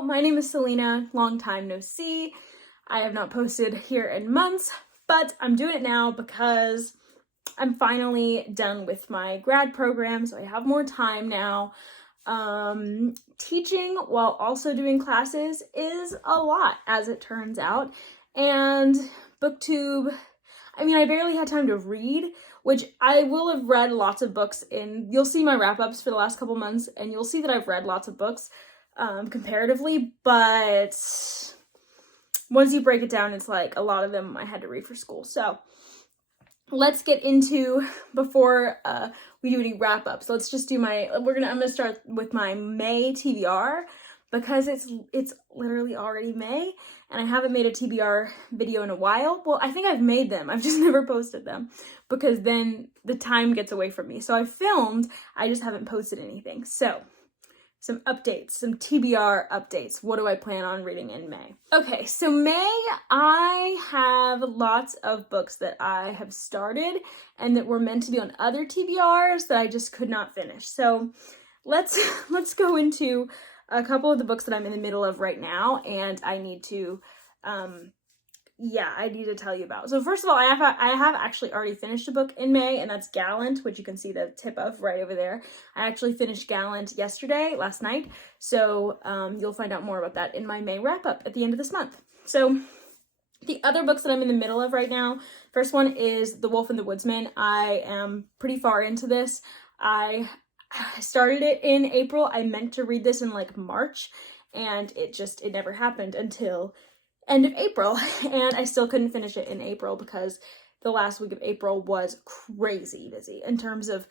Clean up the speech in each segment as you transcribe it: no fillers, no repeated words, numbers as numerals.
Hello, my name is Selena. Long time no see. I have not posted here in months, but I'm doing it now because I'm finally done with my grad program, so I have more time now. Teaching while also doing classes is a lot, as it turns out. And booktube, I mean, I barely had time to read, which I will have read lots of books in. You'll see my wrap-ups for the last couple months, and you'll see that I've read lots of books comparatively, but once you break it down, it's like a lot of them I had to read for school. So let's get into, before we do any wrap-ups, let's just do I'm gonna start with my May TBR, because it's literally already May, and I haven't made a TBR video in a while. Well, I think I've made them, I've just never posted them, because then the time gets away from me. So I filmed, I just haven't posted anything. So some updates, some TBR updates. What do I plan on reading in May? Okay, so May, I have lots of books that I have started and that were meant to be on other TBRs that I just could not finish. So let's go into a couple of the books that I'm in the middle of right now, and I need to tell you about. So first of all, I have actually already finished a book in May, and that's Gallant, which you can see the tip of right over there. I actually finished Gallant last night, so you'll find out more about that in my May wrap-up at the end of this month. So the other books that I'm in the middle of right now, first one is The Wolf and the Woodsman. I am pretty far into this. I started it in April. I meant to read this in like March, and it never happened until end of April, and I still couldn't finish it in April because the last week of April was crazy busy in terms of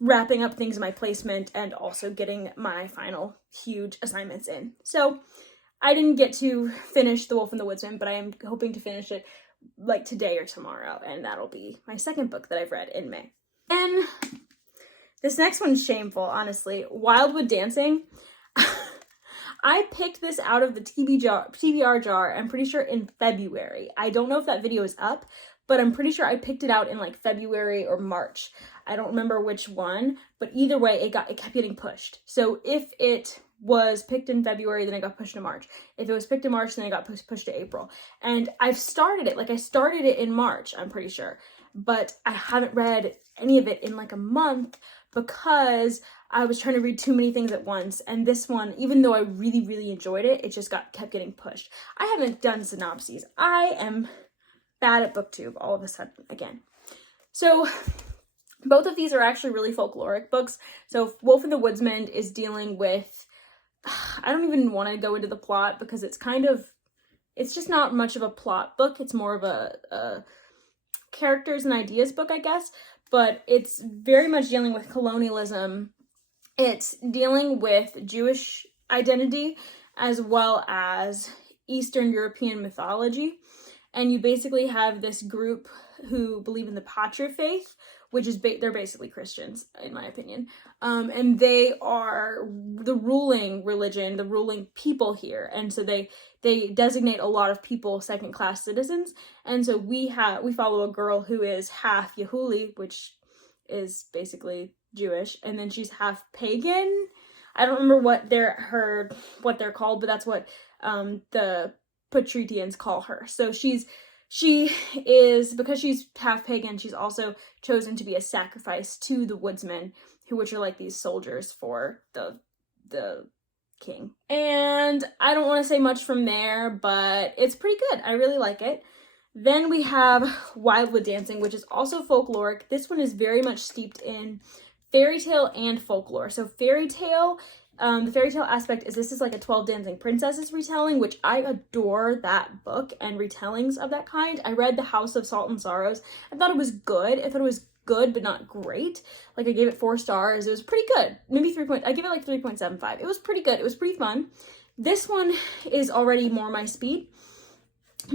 wrapping up things in my placement and also getting my final huge assignments in. So I didn't get to finish The Wolf and the Woodsman, but I am hoping to finish it like today or tomorrow, and that'll be my second book that I've read in May. And this next one's shameful, honestly. Wildwood Dancing. I picked this out of the TBR jar, I'm pretty sure in February. I don't know if that video is up, but I'm pretty sure I picked it out in like February or March. I don't remember which one, but either way, it kept getting pushed. So if it was picked in February, then it got pushed to March. If it was picked in March, then it got pushed to April. And I've started it, I started it in March, I'm pretty sure, but I haven't read any of it in like a month because I was trying to read too many things at once, and this one, even though I really, really enjoyed it, it just kept getting pushed. I haven't done synopses. I am bad at booktube all of a sudden again. So both of these are actually really folkloric books. So Wolf and the Woodsman is dealing with, I don't even want to go into the plot because it's just not much of a plot book. It's more of a characters and ideas book, I guess, but it's very much dealing with colonialism. It's dealing with Jewish identity as well as Eastern European mythology. And you basically have this group who believe in the Patra faith, which is they're basically Christians, in my opinion. And they are the ruling religion, the ruling people here. And so they designate a lot of people second-class citizens. And so we follow a girl who is half Yehudi, which is basically Jewish, and then she's half pagan. I don't remember what they're called, but that's what the Patricians call her. So she is, because she's half pagan, she's also chosen to be a sacrifice to the Woodsmen, which are like these soldiers for the king. And I don't want to say much from there, but it's pretty good. I really like it. Then we have Wildwood Dancing, which is also folkloric. This one is very much steeped in fairy tale and folklore. So fairy tale, the fairy tale aspect is this is like a 12 Dancing Princesses retelling, which I adore that book and retellings of that kind. I read The House of Salt and Sorrows. I thought it was good. I thought it was good, but not great. Like, I gave it 4 stars. It was pretty good. Maybe I give it like 3.75. It was pretty good. It was pretty fun. This one is already more my speed,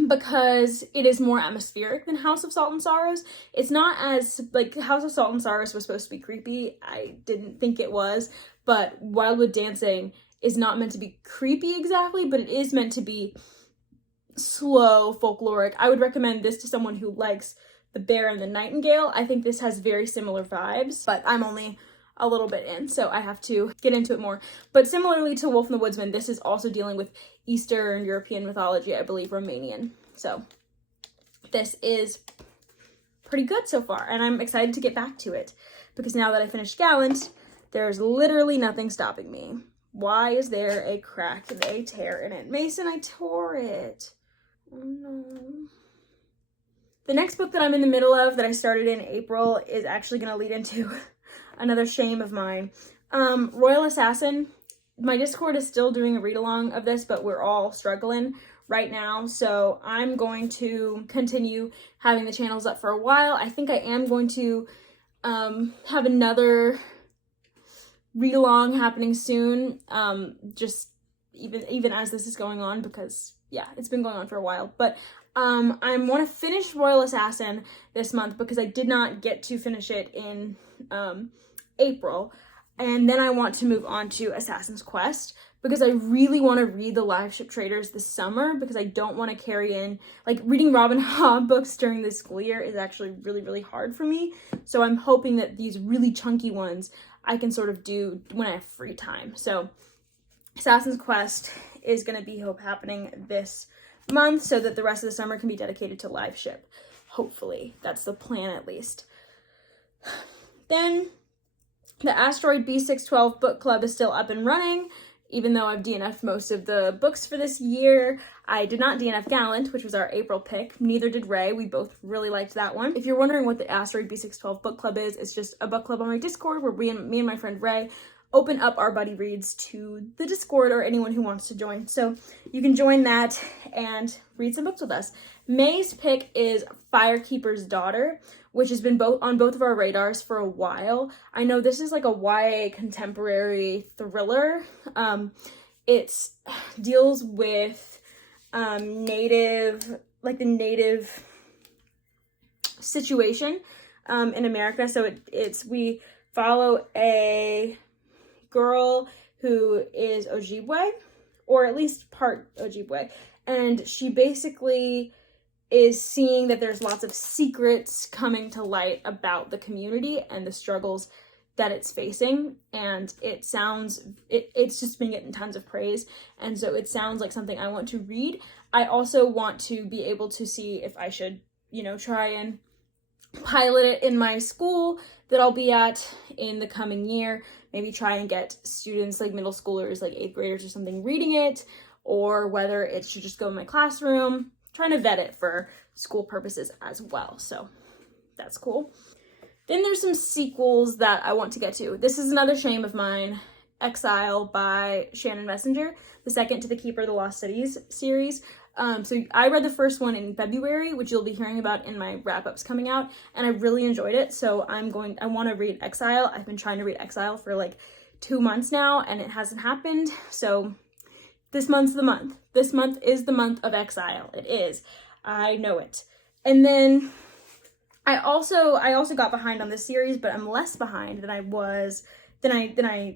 because it is more atmospheric than House of Salt and Sorrows. It's not as, like, House of Salt and Sorrows was supposed to be creepy. I didn't think it was, but Wildwood Dancing is not meant to be creepy exactly, but it is meant to be slow, folkloric. I would recommend this to someone who likes The Bear and the Nightingale. I think this has very similar vibes, but I'm only a little bit in, so I have to get into it more. But similarly to Wolf and the Woodsman, this is also dealing with Eastern European mythology, I believe Romanian. So this is pretty good so far, and I'm excited to get back to it because now that I finished Gallant, there's literally nothing stopping me. Why is there a crack and a tear in it? Mason, I tore it. Oh no. The next book that I'm in the middle of that I started in April is actually going to lead into another shame of mine. Royal Assassin. My Discord is still doing a read-along of this, but we're all struggling right now. So I'm going to continue having the channels up for a while. I think I am going to have another read-along happening soon. Just even as this is going on, because yeah, it's been going on for a while. But I want to finish Royal Assassin this month because I did not get to finish it in April. And then I want to move on to Assassin's Quest because I really want to read the Live Ship Traders this summer because I don't want to carry in, like, reading Robin Hobb books during the school year is actually really, really hard for me. So I'm hoping that these really chunky ones I can sort of do when I have free time. So Assassin's Quest is going to be happening this month so that the rest of the summer can be dedicated to Live Ship. Hopefully. That's the plan, at least. Then the Asteroid B612 book club is still up and running, even though I've DNF'd most of the books for this year. I did not DNF Gallant, which was our April pick. Neither did Ray. We both really liked that one. If you're wondering what the Asteroid B612 book club is, it's just a book club on my Discord where me and my friend Ray open up our buddy reads to the Discord or anyone who wants to join. So you can join that and read some books with us. May's pick is Firekeeper's Daughter, which has been on both of our radars for a while. I know this is like a YA contemporary thriller. It deals with the native situation in America. So we follow a girl who is Ojibwe, or at least part Ojibwe, and she basically is seeing that there's lots of secrets coming to light about the community and the struggles that it's facing, and it's just been getting tons of praise, and so it sounds like something I want to read. I also want to be able to see if I should, try and pilot it in my school that I'll be at in the coming year. Maybe try and get students, like middle schoolers, like 8th graders or something, reading it, or whether it should just go in my classroom. Trying to vet it for school purposes as well. So that's cool. Then there's some sequels that I want to get to. This is another shame of mine. Exile by Shannon Messenger, the second to the Keeper of the Lost Cities series. So I read the first one in February, which you'll be hearing about in my wrap-ups coming out, and I really enjoyed it. So I want to read Exile. I've been trying to read Exile for like 2 months now, and it hasn't happened. So this month's the month. This month is the month of Exile. It is. I know it. And then I also got behind on this series, but I'm less behind than I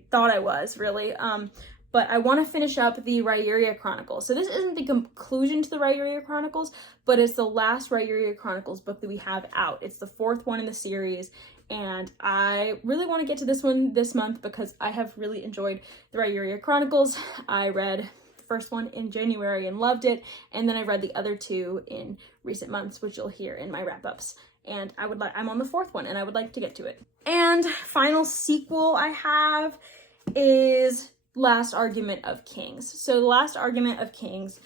thought I was, really. But I want to finish up the Ryeria Chronicle. So this isn't the conclusion to the Ryeria Chronicles, but it's the last Ryeria Chronicles book that we have out. It's the 4th one in the series, and I really want to get to this one this month because I have really enjoyed the Ryeria Chronicles. I read the first one in January and loved it, and then I read the other 2 in recent months, which you'll hear in my wrap-ups. And I'm on the 4th one, and I would like to get to it. And final sequel I have is Last Argument of Kings. So The Last Argument of Kings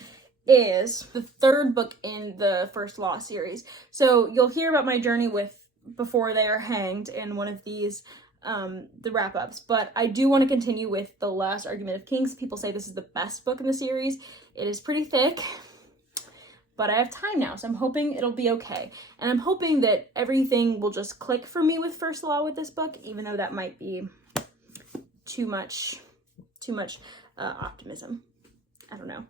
is the 3rd book in the First Law series. So you'll hear about my journey with Before They Are Hanged in one of these, the wrap-ups. But I do want to continue with The Last Argument of Kings. People say this is the best book in the series. It is pretty thick, but I have time now, so I'm hoping it'll be okay. And I'm hoping that everything will just click for me with First Law with this book, even though that might be too much optimism. I don't know.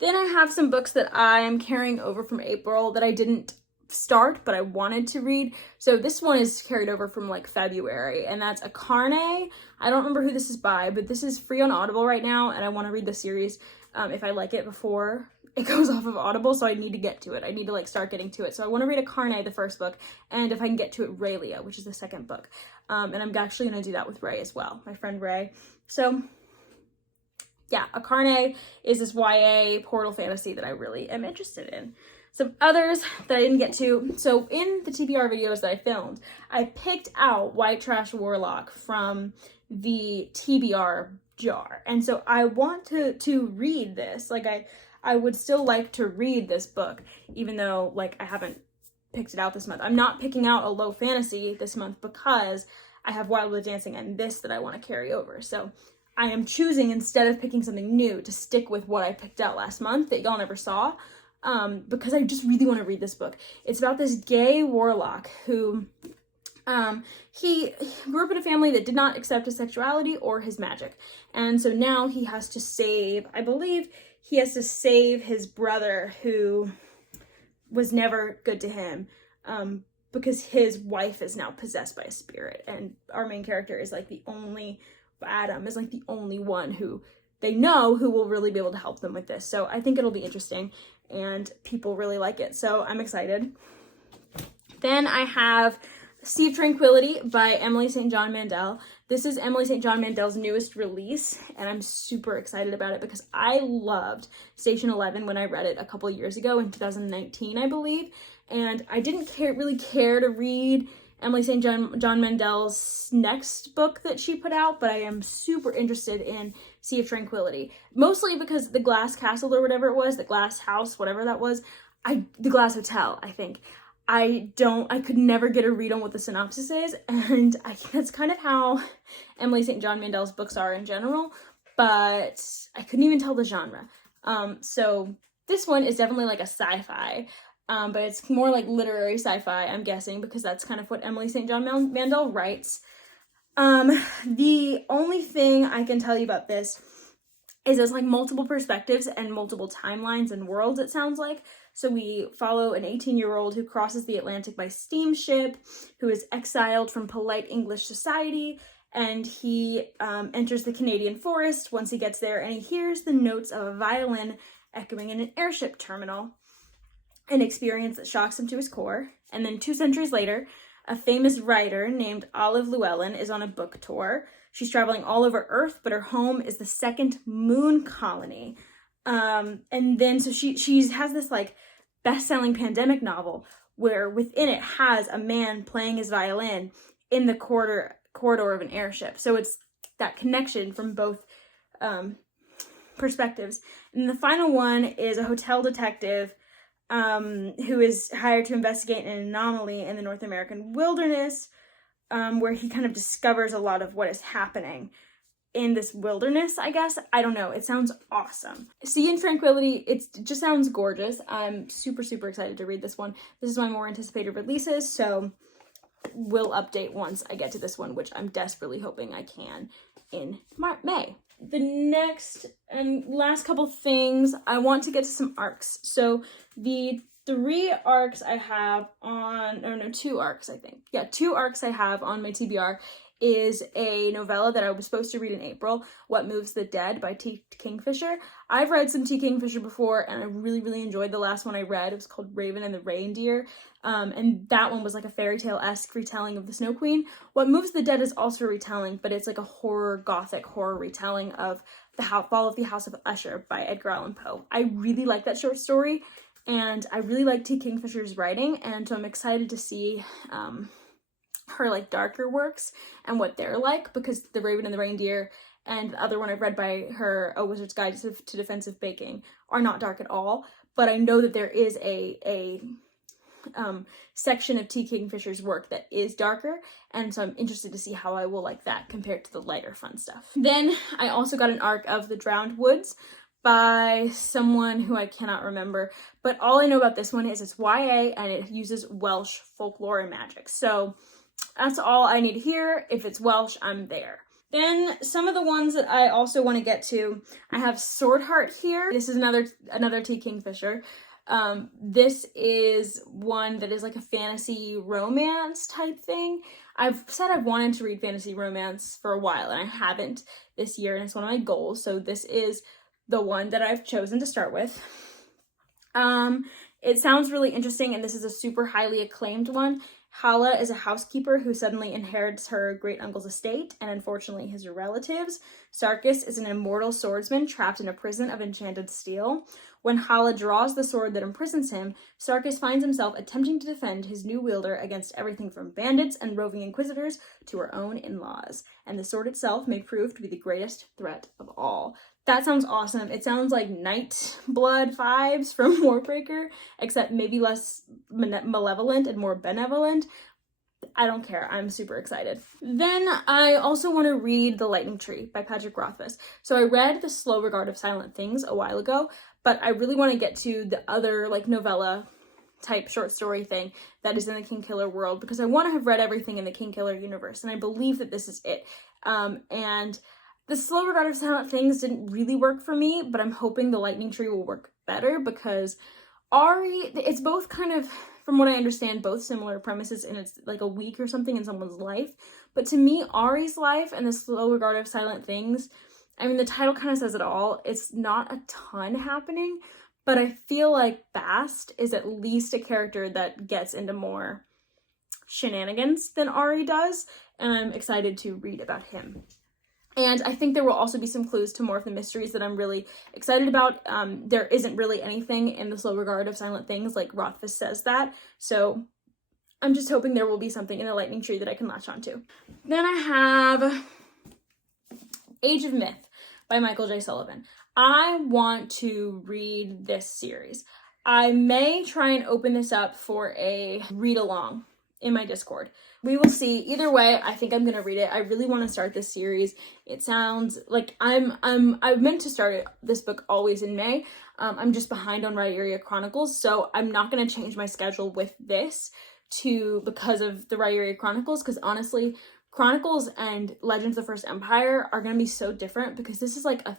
Then I have some books that I am carrying over from April that I didn't start, but I wanted to read. So this one is carried over from like February, and that's Akarne. I don't remember who this is by, but this is free on Audible right now, and I want to read the series if I like it before it goes off of Audible, so I need to get to it. I need to like start getting to it. So I want to read A Carne, the first book, and if I can get to it, Ryeria, which is the second book. And I'm actually going to do that with Ray as well, my friend Ray. So yeah, A Carne is this YA portal fantasy that I really am interested in. Some others that I didn't get to. So in the TBR videos that I filmed, I picked out White Trash Warlock from the TBR jar. And so I want to read this. Like I would still like to read this book, even though like I haven't picked it out this month. I'm not picking out a low fantasy this month because I have Wildwood Dancing and this that I want to carry over. So I am choosing, instead of picking something new, to stick with what I picked out last month that y'all never saw, because I just really want to read this book. It's about this gay warlock who, he grew up in a family that did not accept his sexuality or his magic. And so now he has to save, I believe he has to save his brother who was never good to him, because his wife is now possessed by a spirit. And our main character is like Adam is like the only one who they know who will really be able to help them with this. So I think it'll be interesting and people really like it. So I'm excited. Then I have Sea of Tranquility by Emily St. John Mandel. This is Emily St. John Mandel's newest release, and I'm super excited about it because I loved Station 11 when I read it a couple years ago in 2019, I believe. And I didn't really care to read Emily St. John Mandel's next book that she put out, but I am super interested in Sea of Tranquility. Mostly because the Glass Castle or whatever it was, the Glass House, whatever that was, the Glass Hotel, I think. I could never get a read on what the synopsis is, and that's kind of how Emily St. John Mandel's books are in general, but I couldn't even tell the genre. So this one is definitely like a sci-fi, but it's more like literary sci-fi, I'm guessing, because that's kind of what Emily St. John Mandel writes. The only thing I can tell you about this is there's like multiple perspectives and multiple timelines and worlds, it sounds like. So we follow an 18-year-old who crosses the Atlantic by steamship, who is exiled from polite English society, and he enters the Canadian forest once he gets there, and he hears the notes of a violin echoing in an airship terminal, an experience that shocks him to his core. And then 2 centuries later, a famous writer named Olive Llewellyn is on a book tour. She's traveling all over Earth, but her home is the second moon colony. And then so she has this like best-selling pandemic novel where within it has a man playing his violin in the corridor of an airship. So it's that connection from both perspectives. And the final one is a hotel detective who is hired to investigate an anomaly in the North American wilderness, where he kind of discovers a lot of what is happening in this wilderness, I guess. I don't know. It sounds awesome. Sea of Tranquility, it just sounds gorgeous. I'm super, super excited to read this one. This is my more anticipated releases, so we'll update once I get to this one, which I'm desperately hoping I can in May. The next and last couple things, I want to get to some arcs. So the 3 arcs I have on, or no, 2 arcs, I think. Yeah, 2 arcs I have on my TBR is a novella that I was supposed to read in April, What Moves the Dead by T. Kingfisher. I've read some T. Kingfisher before, and I really, really enjoyed the last one I read. It was called Raven and the Reindeer, and that one was like a fairy tale-esque retelling of the Snow Queen. What Moves the Dead is also a retelling, but it's like a gothic horror retelling of The Fall of the House of Usher by Edgar Allan Poe. I really like that short story, and I really like T. Kingfisher's writing, and so I'm excited to see her like darker works and what they're like, because The Raven and the Reindeer and the other one I've read by her, A Wizard's Guide to Defensive Baking, are not dark at all, but I know that there is a section of T. Kingfisher's work that is darker, and so I'm interested to see how I will like that compared to the lighter fun stuff. Then I also got an arc of The Drowned Woods by someone who I cannot remember, but all I know about this one is it's YA and it uses Welsh folklore and magic. So that's all I need to hear. If it's Welsh, I'm there. Then some of the ones that I also want to get to, I have Sword Heart here. This is another T. Kingfisher. This is one that is like a fantasy romance type thing. I've said I've wanted to read fantasy romance for a while, and I haven't this year, and it's one of my goals. So this is the one that I've chosen to start with. It sounds really interesting, and this is a super highly acclaimed one. Hala is a housekeeper who suddenly inherits her great uncle's estate and unfortunately his relatives. Sarkis is an immortal swordsman trapped in a prison of enchanted steel. When Hala draws the sword that imprisons him, Sarkis finds himself attempting to defend his new wielder against everything from bandits and roving inquisitors to her own in-laws, and the sword itself may prove to be the greatest threat of all. That sounds awesome. It sounds like Nightblood vibes from Warbreaker, except maybe less malevolent and more benevolent. I don't care. I'm super excited. Then I also want to read The Lightning Tree by Patrick Rothfuss. So I read The Slow Regard of Silent Things a while ago, but I really want to get to the other like novella type short story thing that is in the Kingkiller world, because I want to have read everything in the Kingkiller universe, and I believe that this is it. And The Slow Regard of Silent Things didn't really work for me, but I'm hoping The Lightning Tree will work better, because Ari, it's both kind of, from what I understand, both similar premises, and it's like a week or something in someone's life. But to me, Ari's life and The Slow Regard of Silent Things, I mean, the title kind of says it all. It's not a ton happening, but I feel like Bast is at least a character that gets into more shenanigans than Ari does, and I'm excited to read about him. And I think there will also be some clues to more of the mysteries that I'm really excited about. There isn't really anything in The Slow Regard of Silent Things, like Rothfuss says that. So I'm just hoping there will be something in The Lightning Tree that I can latch onto. Then I have Age of Myth by Michael J. Sullivan. I want to read this series. I may try and open this up for a read-along in my Discord. We will see. Either way, I think I'm gonna read it. I really want to start this series. It sounds like I meant to start this book always in May. I'm just behind on Ryeria Chronicles, so I'm not gonna change my schedule with this because of the Ryeria Chronicles, because honestly, Chronicles and Legends of the First Empire are gonna be so different, because this is like a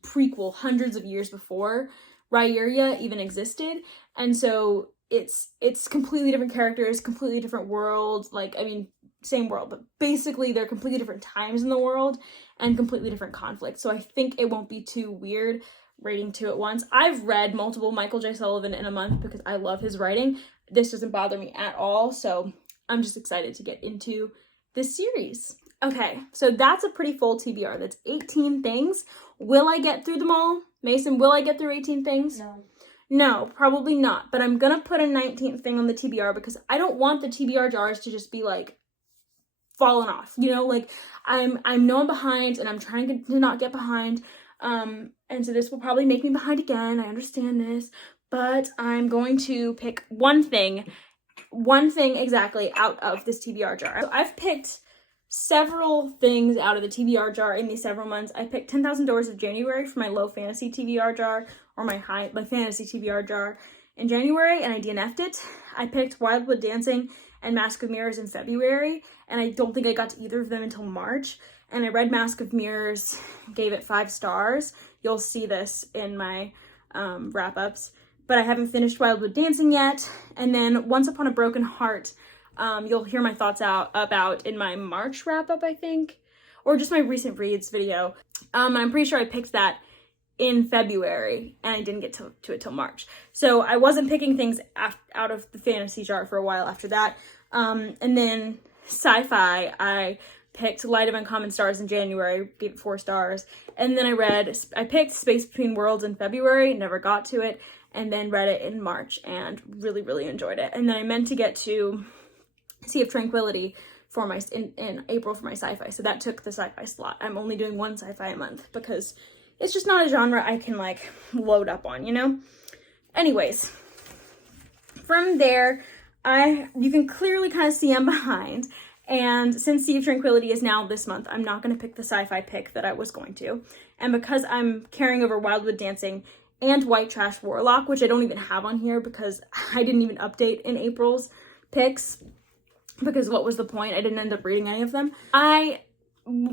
prequel hundreds of years before Ryeria even existed, and so it's completely different characters, completely different world, like, I mean, same world, but basically they're completely different times in the world and completely different conflicts. So I think it won't be too weird reading two at once. I've read multiple Michael J. Sullivan in a month because I love his writing. This doesn't bother me at all, so I'm just excited to get into this series. Okay, so that's a pretty full TBR. That's 18 things. Will I get through them all? Mason, will I get through 18 things? No, probably not, but I'm gonna put a 19th thing on the TBR because I don't want the TBR jars to just be like falling off, you know, like I know I'm behind and I'm trying to not get behind, and so this will probably make me behind again. I understand this, but I'm going to pick one thing exactly out of this TBR jar. So I've picked several things out of the TBR jar in these several months. I picked 10,000 Doors of January for my low fantasy TBR jar, or my fantasy TBR jar in January, and I DNF'd it. I picked Wildwood Dancing and Mask of Mirrors in February, and I don't think I got to either of them until March. And I read Mask of Mirrors, gave it 5 stars. You'll see this in my wrap-ups. But I haven't finished Wildwood Dancing yet. And then Once Upon a Broken Heart, you'll hear my thoughts about in my March wrap-up, I think, or just my recent reads video. I'm pretty sure I picked that in February, and I didn't get to it till March. So I wasn't picking things out of the fantasy jar for a while after that. And then sci-fi, I picked Light of Uncommon Stars in January, gave it 4 stars. And then I picked Space Between Worlds in February, never got to it, and then read it in March and really, really enjoyed it. And then I meant to get to Sea of Tranquility for my in April for my sci-fi, so that took the sci-fi slot. I'm only doing one sci-fi a month because it's just not a genre I can like load up on, you know? Anyways, from there, you can clearly kind of see I'm behind. And since Sea of Tranquility is now this month, I'm not going to pick the sci-fi pick that I was going to. And because I'm carrying over Wildwood Dancing and White Trash Warlock, which I don't even have on here because I didn't even update in April's picks, because what was the point? I didn't end up reading any of them. I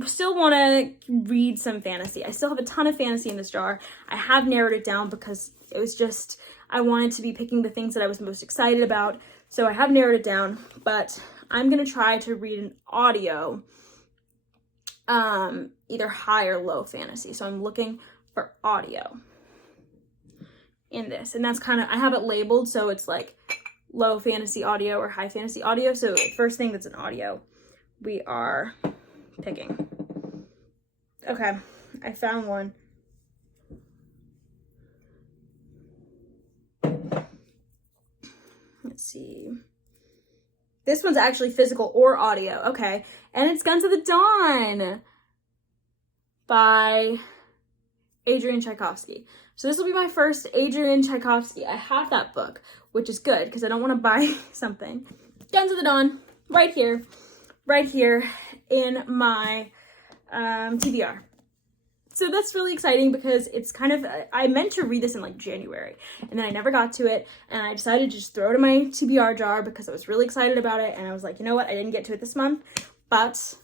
still want to read some fantasy. I still have a ton of fantasy in this jar. I have narrowed it down because it was just, I wanted to be picking the things that I was most excited about. So I have narrowed it down, but I'm going to try to read an audio, either high or low fantasy. So I'm looking for audio. in this. And that's kind of, I have it labeled so it's like low fantasy audio or high fantasy audio. So first thing that's an audio we are picking. Okay, I found one. Let's see. This one's actually physical or audio. Okay, and it's Guns of the Dawn by Adrian Tchaikovsky. So this will be my first Adrian Tchaikovsky. I have that book, which is good because I don't want to buy something. Guns of the Dawn, right here in my TBR. So that's really exciting because it's kind of, I meant to read this in like January and then I never got to it, and I decided to just throw it in my TBR jar because I was really excited about it, and I was like, you know what, I didn't get to it this month, but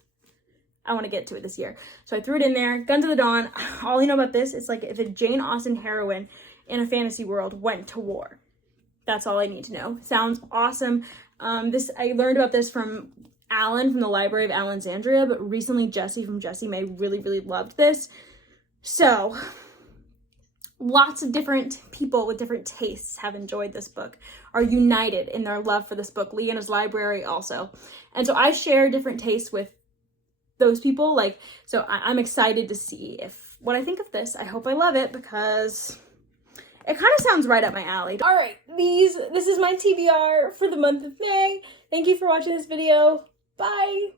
I want to get to it this year. So I threw it in there. Guns of the Dawn, all you know about this, it's like if a Jane Austen heroine in a fantasy world went to war. That's all I need to know. Sounds awesome. I learned about this from Alan from the Library of Alexandria, but recently Jessie from Jessie May really, really loved this. So lots of different people with different tastes have enjoyed this book, are united in their love for this book. Leanna's Library also. And so I share different tastes with those people. Like, so I'm excited to see what I think of this. I hope I love it because it kind of sounds right up my alley. All right, this is my TBR for the month of May. Thank you for watching this video. Bye.